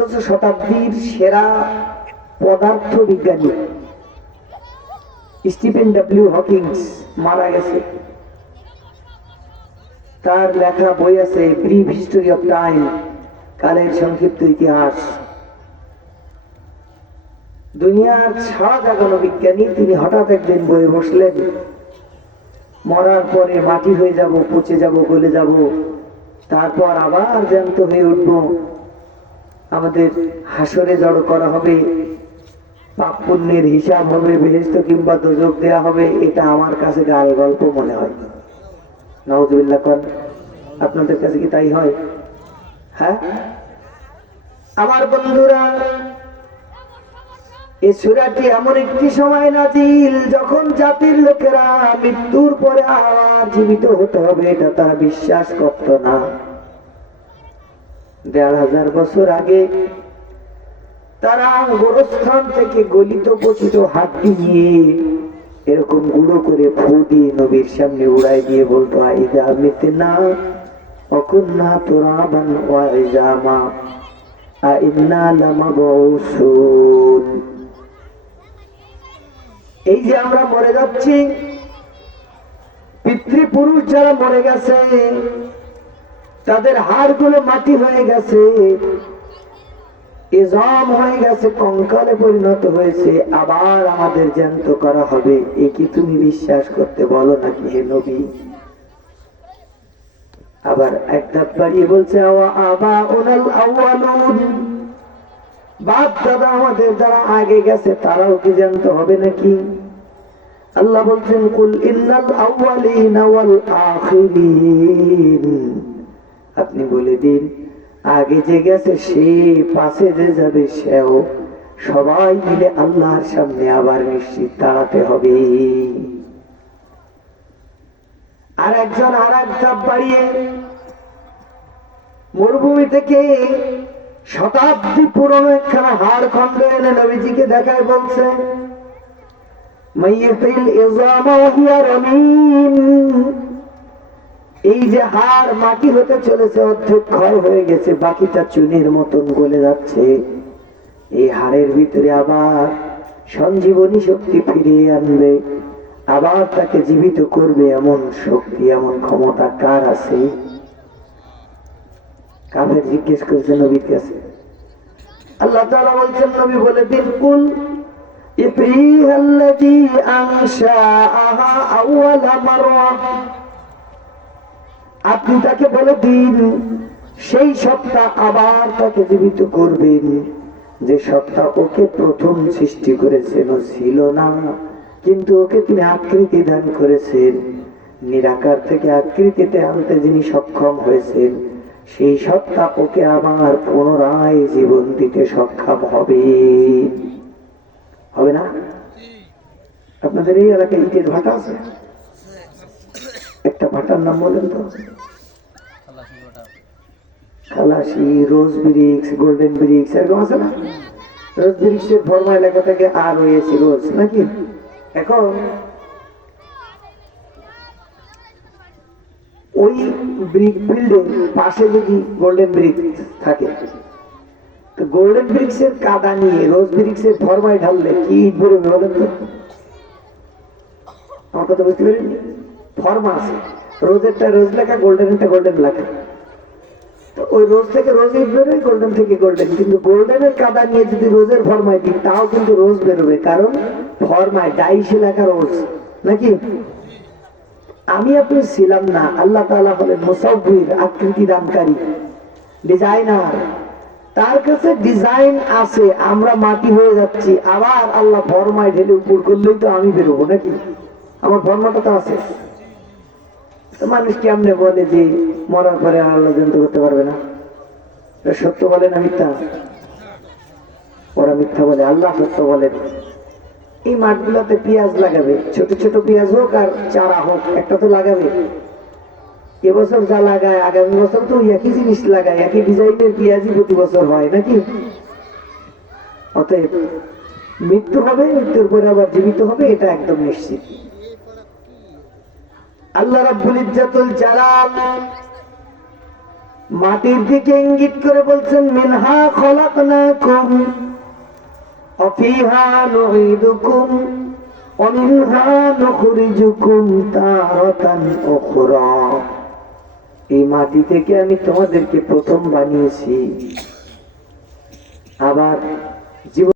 অথচ শতাব্দীর সেরা পদার্থ বিজ্ঞানী স্টিফেন ডাব্লিউ হকিংস মারা গেছে। তার লেখা বই আছে ব্রিফ হিস্টোরি অফ টাইম, কালের সংক্ষিপ্ত ইতিহাস। দুনিয়ার ছাড়া জাগানো বিজ্ঞানী, তিনি হঠাৎ একদিন বয়ে বসলেন, মরার পরে মাটি হয়ে যাব, পচে যাব, গলে যাব, তারপর আবার জ্যান্ত হয়ে উঠব। আমাদের হাসরে জড়ো করা হবে। পাপ পুণ্যের হিসাব হবে বেহেস্ত কিংবা দোজক দেয়া হবে, এটা আমার কাছে গায়ে গল্প মনে হয়। নওয়াজুবিল্লাহ কর আপনাদের কাছে কি তাই হয়? হ্যাঁ? আমার বন্ধুরা এই সুরাটি এমন একটি সময় নাজিল, যখন জাতির লোকেরা মৃত্যুর পরে আবার জীবিত হতে হবে, এটা তারা বিশ্বাস করত না। দেড় হাজার বছর আগে তারা গোরস্থান থেকে গলিত পচিত হাড্ডি নিয়ে এরকম গুঁড়ো করে ফু দিয়ে নবীর সামনে উড়াই দিয়ে বলতো, আইদা মিতে না পিতৃপুরুষ যারা মরে গেছে তাদের হাড়গুলো মাটি হয়ে গেছে, এজম হয়ে গেছে, কঙ্কালে পরিণত হয়েছে, আবার আমাদের জ্যান্ত করা হবে। এ কি তুমি বিশ্বাস করতে বলো নাকি হে নবী? আবার বলছে বাপ দাদা আমাদের যারা আগে গেছে, তারাও কি জানতে হবে নাকি? আল্লাহ বলছেন, কুল ইন্নাল আপনি বলে দিন। আগে যে গেছে সে পাশে যে যাবে সেও সবাই মিলে আল্লাহর সামনে আবার নিশ্চিত দাঁড়াতে হবে। আর একজন আর এক ধাপ বাড়িয়ে মরুভূমি থেকে শতাব্দী পুরনো একখানা হাড় খন্ড এনে নবীজিকে দেখায় বলছে মাইয়াতিল ইজামা ওয়াহিয়া রমিম এই যে হাড় মাটি হতে চলেছে, অর্ধেক ক্ষয় হয়ে গেছে, বাকিটা চুনের মতন গলে যাচ্ছে। এই হাড়ের ভিতরে আবার সঞ্জীবনী শক্তি ফিরিয়ে আনবে, আবার তাকে জীবিত করবে এমন শক্তি, এমন ক্ষমতা কার আছে? কাফের জিজ্ঞেস করছে নবীর কাছে। আল্লাহ তাআলা বলছেন, নবী বলে, দিন কুল ইফরিহা আল্লাযী আনশাআহা আউওয়ালা মাররা আপনি তাকে বলে দিন, সেই সত্তা আবার তাকে জীবিত করবেন। যে সত্তা ওকে প্রথম সৃষ্টি করেছেন ছিল না, কিন্তু ওকে তিনি আকৃতি দান করেছেন। নিরাকার থেকে আকৃতিতে আনতে যিনি সক্ষম হয়েছেন, সেই সত্তা ওকে আবার পুনরায় জীবন দিতে সক্ষম হবে। হবে না? আপনাদের এই এলাকায় ইটের ভাটা আছে? একটা ভাটার নাম বলেন তো? রোজ ব্রিক্স, গোল্ডেন ব্রিক্স, এরকম আছে না? রোজ ব্রিক্সের ফর্মা এলাকা থেকে আর রয়েছে রোজ, নাকি? এখন ওই ব্রিক বিল্ডিং পাশে যদি গোল্ডেন ব্রিক থাকে, তো গোল্ডেন ব্রিক্স এর কাদা নিয়ে রোজ ব্রিক্স এর ফর্মায় ঢাললে কি ইট বলেন তো আমার কথা বুঝতে পারেন রোজেরটা রোজ লেখা গোল্ডেনটা গোল্ডেন লেখা। ওই রোজ থেকে বেরোয় গোল্ডেন থেকে গোল্ডেন কিন্তু গোল্ডেনের কাদা নিয়ে যদি রোজের দিই তাও কিন্তু রোজ বেরোবে। কারণ ডাইশে লেখা রোজ। নাকি? আমি আপনি ছিলাম না। আল্লাহ তাআলা হলেন মুসাব্বির, আকৃতি দানকারী। ডিজাইনার তার কাছে ডিজাইন আছে, আমরা মাটি হয়ে যাচ্ছি। আবার আল্লাহ ফর্মায় ঢেলে উপর করলেই তো আমি বেরোবো, নাকি? আমার ফর্মাটা তো আছে। তো মানুষ কেমনে বলে যে মরার পরে আল্লাহ জানতে করতে পারবে না? সত্য বলে না মিথ্যা? ওরা মিথ্যা বলে, আল্লাহ সত্য বলেন। এই মাঠগুলোতে পেঁয়াজ লাগাবে, ছোট ছোট পেঁয়াজ হোক আর চারা হোক, একটা তো লাগাবে। এবছর যা লাগায়, আগামী বছর তো একই জিনিস লাগায়, একই ডিজাইনের পেঁয়াজই প্রতি বছর হয়, নাকি? অতএব মৃত্যু হবে, মৃত্যুর পরে আবার জীবিত হবে, এটা একদম নিশ্চিত। আল্লাহ রাব্বুল ইজ্জাতুল জালাল মাটির দিকে ইঙ্গিত করে বলছেন, মিনহা খলাকনাকুম অফিহা নুইদুকুম অমিনহা নুখরিজুকুম তারাতান উখরা। এই মাটি থেকে আমি তোমাদেরকে প্রথম বানিয়েছি। আবার জীবন